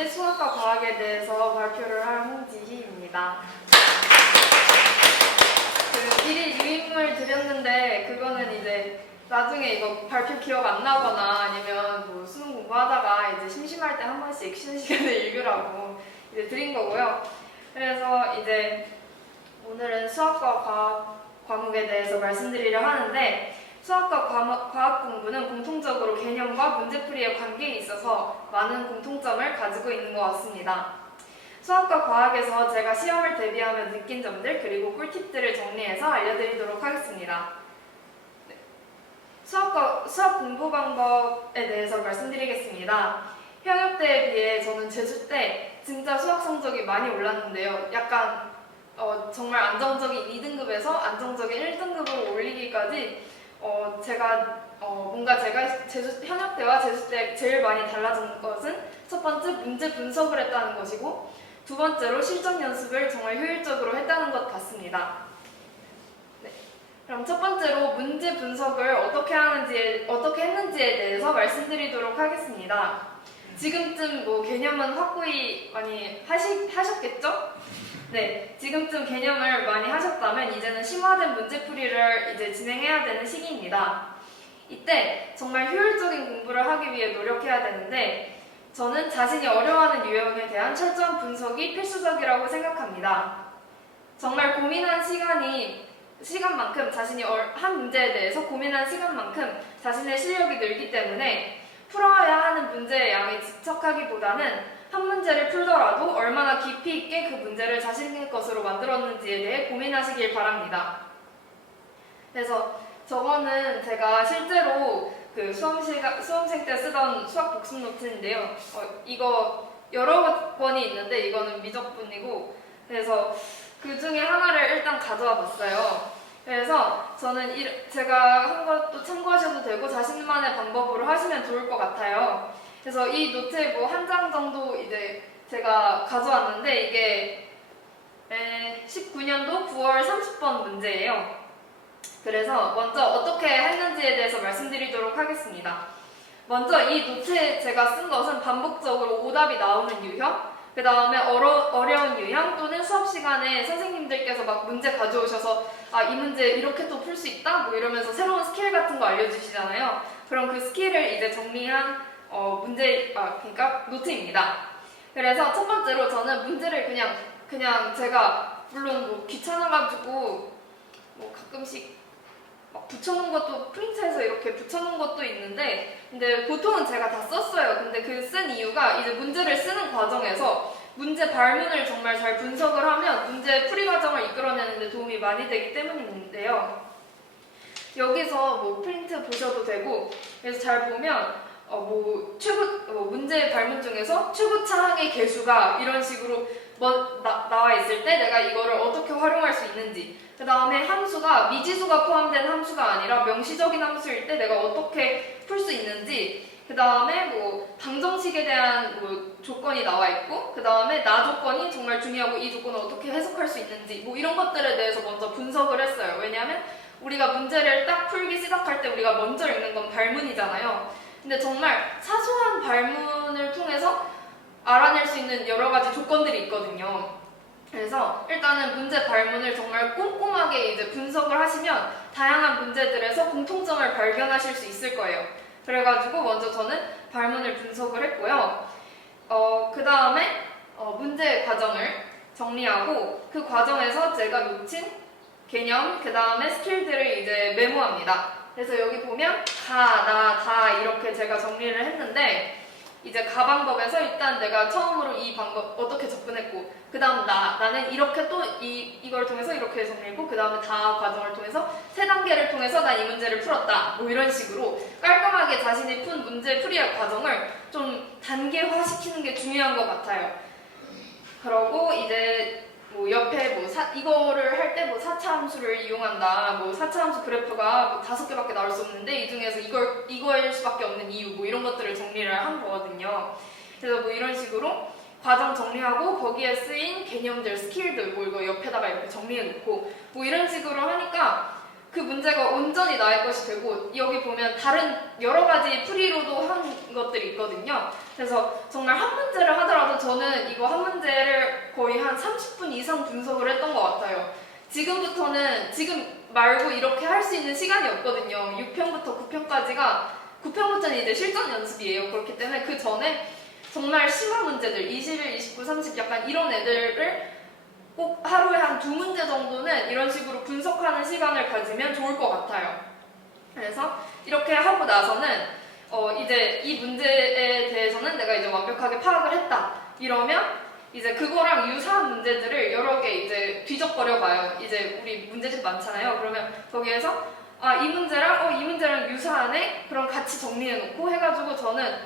4년제 수학과 과학에 대해서 발표를 할 홍지희입니다. 미리 유인물 드렸는데 그거는 이제 나중에 이거 발표 기억 안 나거나 아니면 뭐 수능 공부하다가 이제 심심할 때 한 번씩 쉬는 시간에 읽으라고 이제 드린 거고요. 그래서 이제 오늘은 수학과 과학 과목에 대해서 말씀드리려 하는데, 수학과 과학 공부는 공통적으로 개념과 문제풀이의 관계에 있어서 많은 공통점을 가지고 있는 것 같습니다. 수학과 과학에서 제가 시험을 대비하며 느낀 점들 그리고 꿀팁들을 정리해서 알려드리도록 하겠습니다. 수학 공부 방법에 대해서 말씀드리겠습니다. 현역 때에 비해 저는 재수 때 진짜 수학 성적이 많이 올랐는데요. 약간 정말 안정적인 2등급에서 안정적인 1등급으로 올리기까지 뭔가 제가 현역 때와 재수 때 제일 많이 달라진 것은 첫 번째 문제 분석을 했다는 것이고, 두 번째로 실전 연습을 정말 효율적으로 했다는 것 같습니다. 네. 그럼 첫 번째로 문제 분석을 어떻게 했는지에 대해서 말씀드리도록 하겠습니다. 지금쯤 뭐 개념은 확고히 많이 하셨겠죠? 네, 지금쯤 개념을 많이 하셨다면 이제는 심화된 문제풀이를 이제 진행해야 되는 시기입니다. 이때 정말 효율적인 공부를 하기 위해 노력해야 되는데, 저는 자신이 어려워하는 유형에 대한 철저한 분석이 필수적이라고 생각합니다. 정말 고민한 시간만큼 한 문제에 대해서 고민한 시간만큼 자신의 실력이 늘기 때문에 풀어야 하는 문제의 양에 집착하기보다는 한 문제를 풀더라도 얼마나 깊이 있게 그 문제를 자신의 것으로 만들었는지에 대해 고민하시길 바랍니다. 그래서 저거는 제가 실제로 그 수험생 때 쓰던 수학 복습 노트인데요. 이거 여러 권이 있는데 이거는 미적분이고, 그래서 그 중에 하나를 일단 가져와 봤어요. 그래서 저는 제가 한 것도 참고하셔도 되고 자신만의 방법으로 하시면 좋을 것 같아요. 그래서 이 노트에 뭐 한 장 정도 이제 제가 가져왔는데, 이게 19년도 9월 30번 문제예요. 그래서 먼저 어떻게 했는지에 대해서 말씀드리도록 하겠습니다. 먼저 이 노트에 제가 쓴 것은 반복적으로 오답이 나오는 유형, 그 다음에 어려운 유형, 또는 수업 시간에 선생님들께서 막 문제 가져오셔서 이 문제 이렇게 또 풀 수 있다? 뭐 이러면서 새로운 스킬 같은 거 알려주시잖아요. 그럼 그 스킬을 이제 정리한 그러니까 노트입니다. 그래서 첫 번째로 저는 문제를 그냥 제가 물론 뭐 귀찮아가지고 뭐 가끔씩 막 붙여놓은 것도 프린트해서 이렇게 붙여놓은 것도 있는데, 근데 보통은 제가 다 썼어요. 근데 그 쓴 이유가 이제 문제를 쓰는 과정에서 문제 발문을 정말 잘 분석을 하면 문제 풀이 과정을 이끌어내는 데 도움이 많이 되기 때문인데요. 여기서 뭐 프린트 보셔도 되고, 그래서 잘 보면 문제 발문 중에서 최고차항의 개수가 이런 식으로 나와 있을 때 내가 이거를 어떻게 활용할 수 있는지, 그 다음에 함수가 미지수가 포함된 함수가 아니라 명시적인 함수일 때 내가 어떻게 풀 수 있는지, 그 다음에 뭐 방정식에 대한 뭐 조건이 나와 있고, 그 다음에 나 조건이 정말 중요하고 이 조건을 어떻게 해석할 수 있는지, 뭐 이런 것들에 대해서 먼저 분석을 했어요. 왜냐하면 우리가 문제를 딱 풀기 시작할 때 우리가 먼저 읽는 건 발문이잖아요. 근데 정말 사소한 발문을 통해서 알아낼 수 있는 여러 가지 조건들이 있거든요. 그래서 일단은 문제 발문을 정말 꼼꼼하게 이제 분석을 하시면 다양한 문제들에서 공통점을 발견하실 수 있을 거예요. 그래가지고 먼저 저는 발문을 분석을 했고요. 그 다음에 문제 과정을 정리하고 그 과정에서 제가 놓친 개념, 그 다음에 스킬들을 이제 메모합니다. 그래서 여기 보면 다 이렇게 제가 정리를 했는데, 이제 방법에서 일단 내가 처음으로 이 방법 어떻게 접근했고, 그 다음 나는 이렇게 또 이걸 통해서 이렇게 정리했고, 그 다음에 과정을 통해서 3단계를 통해서 난 이 문제를 풀었다, 뭐 이런 식으로 깔끔하게 자신이 푼 문제 풀이의 과정을 좀 단계화시키는 게 중요한 것 같아요. 그러고 이제 뭐 옆에 이거를 할 때 4차 함수를 이용한다, 4차 함수 그래프가 5개밖에 나올 수 없는데 이 중에서 이거일 수밖에 없는 이유, 뭐 이런 것들을 정리를 한 거거든요. 그래서 뭐 이런 식으로 과정 정리하고 거기에 쓰인 개념들, 스킬들 이거 옆에다가 이렇게 정리해 놓고 뭐 이런 식으로 하니까 그 문제가 온전히 나의 것이 되고 여기 보면 다른 여러 가지 풀이로도 한 것들이 있거든요. 그래서 정말 한 문제를 하더라도 저는 이거 한 문제를 거의 한 30분 이상 분석을 했던 것 같아요. 지금부터는 지금 말고 이렇게 할 수 있는 시간이 없거든요. 6편부터 9편까지가 9편부터는 이제 실전 연습이에요. 그렇기 때문에 그 전에 정말 심한 문제들 21, 29, 30 약간 이런 애들을 꼭 하루에 한 2문제 정도는 이런 식으로 분석하는 시간을 가지면 좋을 것 같아요. 그래서 이렇게 하고 나서는 이제 이 문제에 대해서는 내가 이제 완벽하게 파악을 했다. 이러면 이제 그거랑 유사한 문제들을 여러 개 이제 뒤적거려 봐요. 이제 우리 문제집 많잖아요. 그러면 거기에서 이 문제랑 유사하네? 그럼 같이 정리해 놓고 해가지고 저는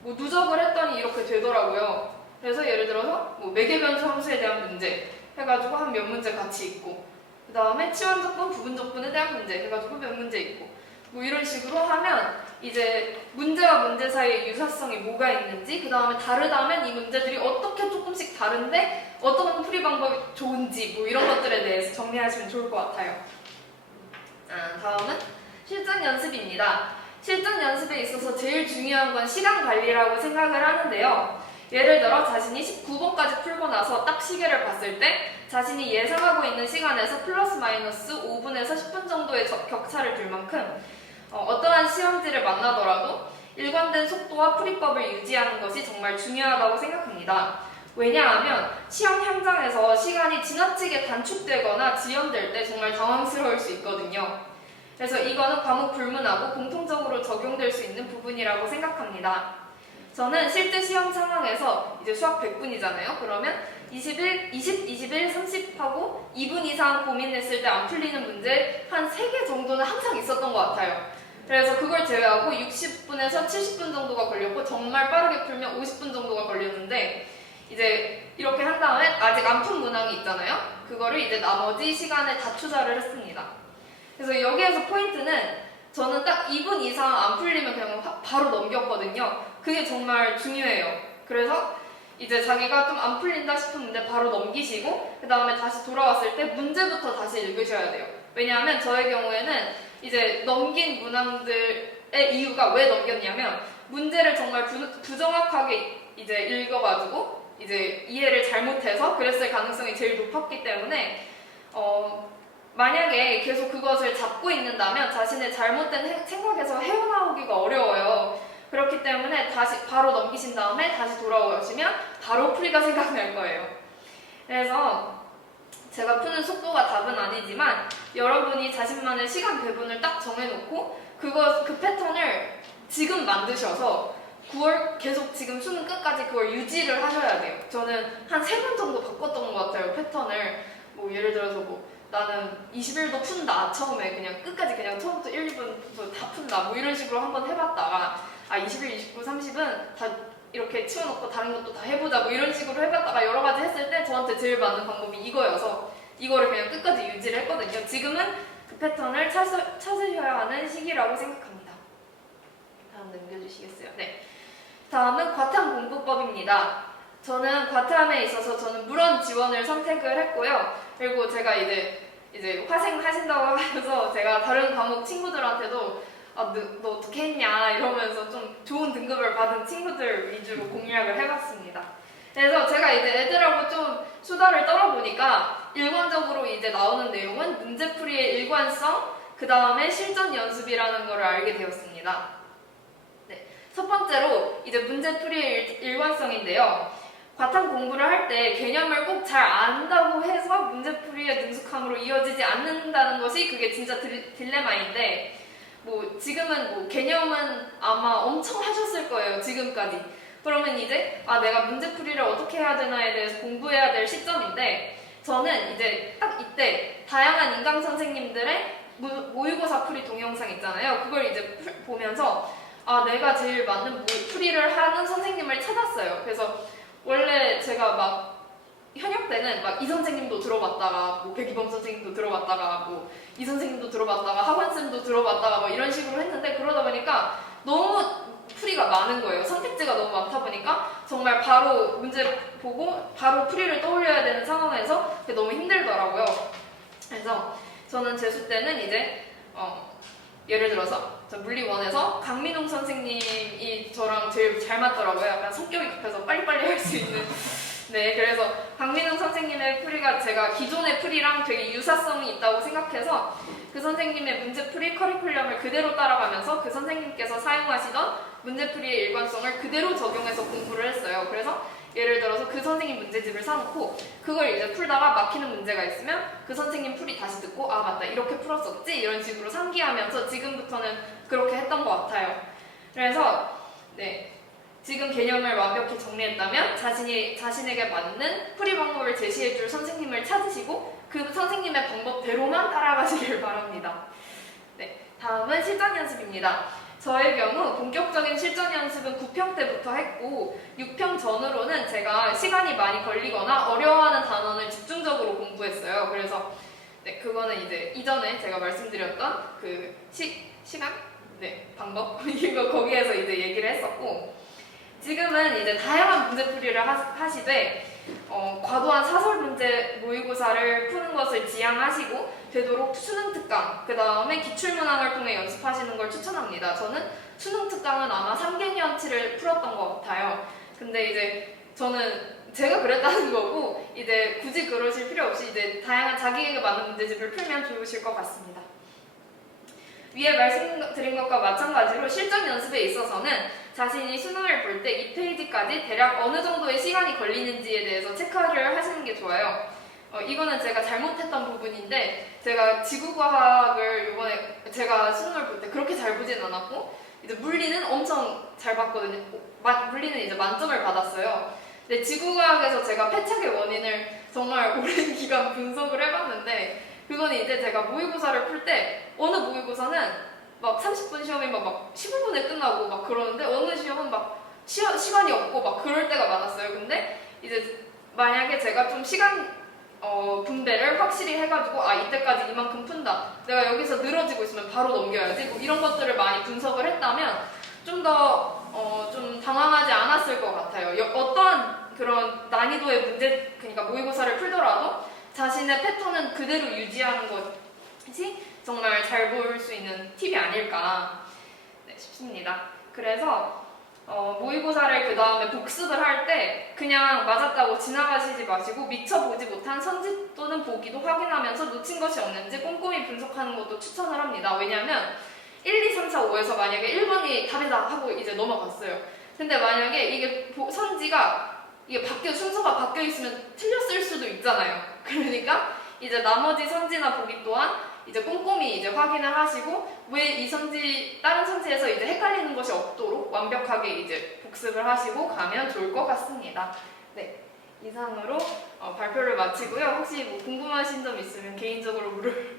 뭐 누적을 했더니 이렇게 되더라고요. 그래서 예를 들어서 뭐 매개변수 함수에 대한 문제 해가지고 한 몇 문제 같이 있고, 그 다음에 치환적분, 부분적분에 대한 문제 해가지고 몇 문제 있고, 뭐 이런 식으로 하면 이제 문제와 문제 사이에 유사성이 뭐가 있는지, 그 다음에 다르다면 이 문제들이 어떻게 조금씩 다른데 어떤 풀이 방법이 좋은지 뭐 이런 것들에 대해서 정리하시면 좋을 것 같아요. 다음은 실전 연습입니다. 실전 연습에 있어서 제일 중요한 건 시간 관리라고 생각을 하는데요. 예를 들어 자신이 19번까지 풀고 나서 딱 시계를 봤을 때 자신이 예상하고 있는 시간에서 플러스 마이너스 5분에서 10분 정도의 격차를 둘 만큼 어떠한 시험지를 만나더라도 일관된 속도와 풀이법을 유지하는 것이 정말 중요하다고 생각합니다. 왜냐하면 시험 현장에서 시간이 지나치게 단축되거나 지연될 때 정말 당황스러울 수 있거든요. 그래서 이거는 과목 불문하고 공통적으로 적용될 수 있는 부분이라고 생각합니다. 저는 실제 시험 상황에서 이제 수학 100분이잖아요. 그러면 20, 21, 30 하고 2분 이상 고민했을 때 안 풀리는 문제 한 3개 정도는 항상 있었던 것 같아요. 그래서 그걸 제외하고 60분에서 70분 정도가 걸렸고 정말 빠르게 풀면 50분 정도가 걸렸는데 이제 이렇게 한 다음에 아직 안 푼 문항이 있잖아요. 그거를 이제 나머지 시간에 다 투자를 했습니다. 그래서 여기에서 포인트는 저는 딱 2분 이상 안 풀리면 그냥 바로 넘겼거든요. 그게 정말 중요해요. 그래서 이제 자기가 좀 안 풀린다 싶은 문제 바로 넘기시고 그 다음에 다시 돌아왔을 때 문제부터 다시 읽으셔야 돼요. 왜냐하면 저의 경우에는 이제 넘긴 문항들의 이유가 왜 넘겼냐면 문제를 정말 부정확하게 이제 읽어가지고 이제 이해를 잘못해서 그랬을 가능성이 제일 높았기 때문에 만약에 계속 그것을 잡고 있는다면 자신의 잘못된 생각에서 헤어나오기가 어려워요. 그렇기 때문에 다시 바로 넘기신 다음에 다시 돌아오시면 바로 풀이가 생각날 거예요. 그래서 제가 푸는 속도가 답은 아니지만 여러분이 자신만의 시간 배분을 딱 정해놓고 그 패턴을 지금 만드셔서 9월 계속 지금 수능 끝까지 그걸 유지를 하셔야 돼요. 저는 한 3번 정도 바꿨던 것 같아요. 패턴을 뭐 예를 들어서 뭐 나는 21도 푼다 처음에 그냥 끝까지 그냥 처음부터 1, 2분부터 다 푼다 뭐 이런 식으로 한번 해봤다가 21, 29, 30은 다 이렇게 치워놓고 다른 것도 다 해보자 뭐 이런 식으로 해봤다가 여러 가지 했을 때 저한테 제일 맞는 방법이 이거여서 이거를 그냥 끝까지 유지를 했거든요. 지금은 그 패턴을 찾으셔야 하는 시기라고 생각합니다. 다음 넘겨주시겠어요? 네. 다음은 과탐 공부법입니다. 저는 과탐에 있어서 저는 물원 지원을 선택을 했고요. 그리고 제가 이제 화생 하신다고 하셔서 제가 다른 과목 친구들한테도 너 어떻게 했냐 이러면서 좀 좋은 등급을 받은 친구들 위주로 공략을 해봤습니다. 그래서 제가 이제 애들하고 좀 수다를 떨어보니까 일관적으로 이제 나오는 내용은 문제풀이의 일관성, 그 다음에 실전 연습이라는 걸 알게 되었습니다. 네, 첫 번째로 이제 문제풀이의 일관성인데요. 과탐 공부를 할 때 개념을 꼭 잘 안다고 해서 문제풀이의 능숙함으로 이어지지 않는다는 것이 그게 진짜 딜레마인데 뭐 지금은 뭐 개념은 아마 엄청 하셨을 거예요. 지금까지. 그러면 이제 내가 문제풀이를 어떻게 해야 되나에 대해서 공부해야 될 시점인데 저는 이제 딱 이때 다양한 인강 선생님들의 모의고사 풀이 동영상 있잖아요. 그걸 이제 보면서 내가 제일 맞는 풀이를 하는 선생님을 찾았어요. 그래서 원래 제가 막 현역 때는 막 이 선생님도 들어봤다가 뭐 백이범 선생님도 들어봤다가 뭐 이 선생님도 들어봤다가 학원쌤도 들어봤다가 뭐 이런 식으로 했는데 그러다 보니까 너무 풀이가 많은 거예요. 선택지가 너무 많다 보니까 정말 바로 문제 보고 바로 풀이를 떠올려야 되는 상황에서 그게 너무 힘들더라고요. 그래서 저는 재수 때는 이제 예를 들어서 저 물리원에서 강민웅 선생님이 저랑 제일 잘 맞더라고요. 약간 성격이 급해서 빨리빨리 할 수 있는. 네, 그래서 강민웅 선생님의 풀이가 제가 기존의 풀이랑 되게 유사성이 있다고 생각해서 그 선생님의 문제풀이 커리큘럼을 그대로 따라가면서 그 선생님께서 사용하시던 문제풀이의 일관성을 그대로 적용해서 공부를 했어요. 그래서 예를 들어서 그 선생님 문제집을 사놓고 그걸 이제 풀다가 막히는 문제가 있으면 그 선생님 풀이 다시 듣고 아 맞다 이렇게 풀었었지 이런 식으로 상기하면서 지금부터는 그렇게 했던 것 같아요. 그래서 네, 지금 개념을 완벽히 정리했다면 자신에게 맞는 풀이 방법을 제시해줄 선생님을 찾으시고 그 선생님의 방법대로만 따라가시길 바랍니다. 네, 다음은 실전 연습입니다. 저의 경우 본격적인 실전 연습은 9평 때부터 했고 6평 전으로는 제가 시간이 많이 걸리거나 어려워하는 단원을 집중적으로 공부했어요. 그래서 네, 그거는 이제 이전에 제가 말씀드렸던 그 시간? 네, 방법? 이거 거기에서 이제 얘기를 했었고 지금은 이제 다양한 문제풀이를 하시되 과도한 사설 문제 모의고사를 푸는 것을 지양하시고 되도록 수능 특강, 그 다음에 기출문항을 통해 연습하시는 걸 추천합니다. 저는 수능 특강은 아마 3개년치를 풀었던 것 같아요. 근데 이제 저는 제가 그랬다는 거고 이제 굳이 그러실 필요 없이 이제 다양한 자기에게 맞는 문제집을 풀면 좋으실 것 같습니다. 위에 말씀드린 것과 마찬가지로 실전 연습에 있어서는 자신이 수능을 볼 때 2페이지까지 대략 어느 정도의 시간이 걸리는지에 대해서 체크를 하시는 게 좋아요. 이거는 제가 잘못했던 부분인데 제가 지구과학을 이번에 제가 수능을 볼 때 그렇게 잘 보진 않았고 이제 물리는 엄청 잘 봤거든요. 물리는 이제 만점을 받았어요. 근데 지구과학에서 제가 패착의 원인을 정말 오랜 기간 분석을 해봤는데 그건 이제 제가 모의고사를 풀 때 어느 모의고사는 막 30분 시험이면 막 15분에 끝나고 막 그러는데 어느 시험은 막 시간이 없고 막 그럴 때가 많았어요. 근데 이제 만약에 제가 좀 시간 분배를 확실히 해가지고 아 이때까지 이만큼 푼다 내가 여기서 늘어지고 있으면 바로 넘겨야지 뭐 이런 것들을 많이 분석을 했다면 좀 더 좀 당황하지 않았을 것 같아요. 어떠한 그런 난이도의 문제 그러니까 모의고사를 풀더라도 자신의 패턴은 그대로 유지하는 것이 정말 잘 볼 수 있는 팁이 아닐까 싶습니다. 그래서 모의고사를 그 다음에 복습을 할 때 그냥 맞았다고 지나가시지 마시고 미처 보지 못한 선지 또는 보기도 확인하면서 놓친 것이 없는지 꼼꼼히 분석하는 것도 추천을 합니다. 왜냐하면 1, 2, 3, 4, 5에서 만약에 1번이 답이다 하고 이제 넘어갔어요. 근데 만약에 이게 선지가 이게 순서가 바뀌어 있으면 틀렸을 수도 있잖아요. 그러니까 이제 나머지 선지나 보기 또한 이제 꼼꼼히 이제 확인을 하시고 왜 이 선지 다른 선지에서 이제 헷갈리는 것이 없도록 완벽하게 이제 복습을 하시고 가면 좋을 것 같습니다. 네, 이상으로 발표를 마치고요. 혹시 뭐 궁금하신 점 있으면 개인적으로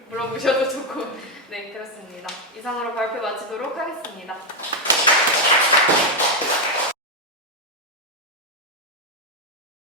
물어보셔도 좋고 네 그렇습니다. 이상으로 발표 마치도록 하겠습니다.